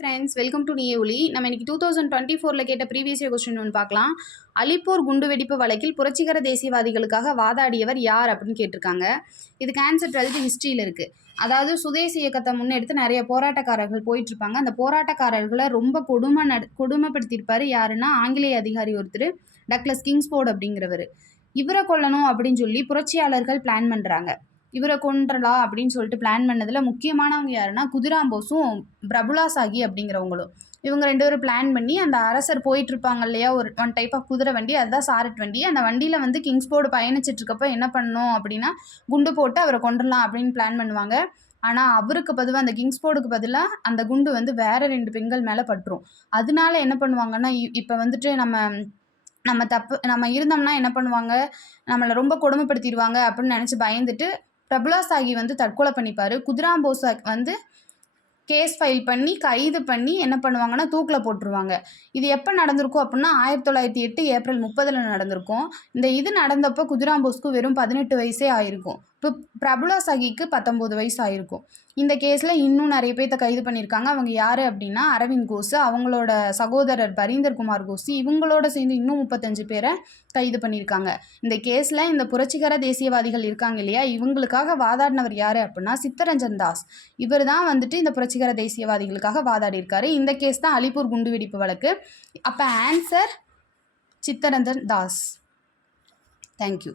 Friends, welcome to நீயே ஒளி. நம்ம இன்னைக்கு 2024ல் கேட்ட ப்ரீவியஸ் இயர் கொஸ்டின் ஒன்று பார்க்கலாம். அலிப்பூர் குண்டுவெடிப்பு வழக்கில் புரட்சிகர தேசியவாதிகளுக்காக வாதாடியவர் யார் அப்படின்னு கேட்டிருக்காங்க. இதுக்கு ஆன்சர் 12th ஹிஸ்ட்ரியில் இருக்குது. அதாவது சுதேசி இயக்கத்தை முன்னெடுத்து நிறைய போராட்டக்காரர்கள் போயிட்டுருப்பாங்க. அந்த போராட்டக்காரர்களை ரொம்ப கொடுமைப்படுத்தியிருப்பார். யாருன்னா ஆங்கிலேய அதிகாரி ஒருத்தர், டக்ளஸ் கிங்ஸ்ஃபோர்ட் அப்படிங்கிறவர். இவரை கொல்லணும் அப்படின்னு சொல்லி புரட்சியாளர்கள் பிளான் பண்ணுறாங்க. இவரை கொன்றலாம் அப்படின்னு சொல்லிட்டு பிளான் பண்ணதில் முக்கியமானவங்க யாருன்னா குதிராம் போஸும் பிரபுலா சாகி அப்படிங்கிறவங்களும். இவங்க 2 பேரும் பிளான் பண்ணி அந்த அரசர் போயிட்டுருப்பாங்க இல்லையா, ஒன் டைப் ஆஃப் குதிரை வண்டி, அதுதான் சாரட் வண்டி. அந்த வண்டியில் வந்து கிங்ஸ்ஃபோர்டு பயணிச்சிட்ருக்கப்போ என்ன பண்ணணும் அப்படின்னா குண்டு போட்டு அவரை கொன்றலாம் அப்படின்னு பிளான் பண்ணுவாங்க. ஆனால் அவருக்கு பதிலாக, அந்த கிங்ஸ்ஃபோர்டுக்கு பதிலாக அந்த குண்டு வந்து வேறு 2 பெண்கள் மேலே பட்டுரும். அதனால என்ன பண்ணுவாங்கன்னா, இப்போ வந்துட்டு நம்ம இருந்தோம்னா என்ன பண்ணுவாங்க, நம்மளை ரொம்ப கொடுமைப்படுத்திடுவாங்க அப்படின்னு நினச்சி பயந்துட்டு பிரபுலா சாகி வந்து தற்கொலை பண்ணிப்பார். குதிராம் போஸ் வந்து கேஸ் ஃபைல் பண்ணி கைது பண்ணி என்ன பண்ணுவாங்கன்னா தூக்கில் போட்டுருவாங்க. இது எப்போ நடந்திருக்கும் அப்படின்னா 1908 ஏப்ரல் 30 நடந்திருக்கும். இந்த இது நடந்தப்போ குதிராம் போஸ்க்கு வெறும் 18 வயசே ஆயிருக்கும். இப்போ பிரபுலா சாகிக்கு 19 வயசு ஆயிருக்கும். இந்த கேஸில் இன்னும் நிறைய பேர்த்த கைது பண்ணியிருக்காங்க. அவங்க யார் அப்படின்னா அரவிந்த் கோஸ், அவங்களோட சகோதரர் பரீந்தர் குமார் கோஸ், இவங்களோட சேர்ந்து இன்னும் 35 பேரை கைது பண்ணியிருக்காங்க. இந்த கேஸில் இந்த புரட்சிகர தேசியவாதிகள் இருக்காங்க இல்லையா, இவங்களுக்காக வாதாடினவர் யார் அப்படின்னா சித்தரஞ்சன் தாஸ். இவர் தான் வந்துட்டு இந்த புரட்சிகர தேசியவாதிகளுக்காக வாதாடி இருக்காரு. இந்த கேஸ் தான் அலிப்பூர் குண்டுவெடிப்பு வழக்கு. அப்போ ஆன்சர் சித்தரஞ்சன் தாஸ். தேங்க்யூ.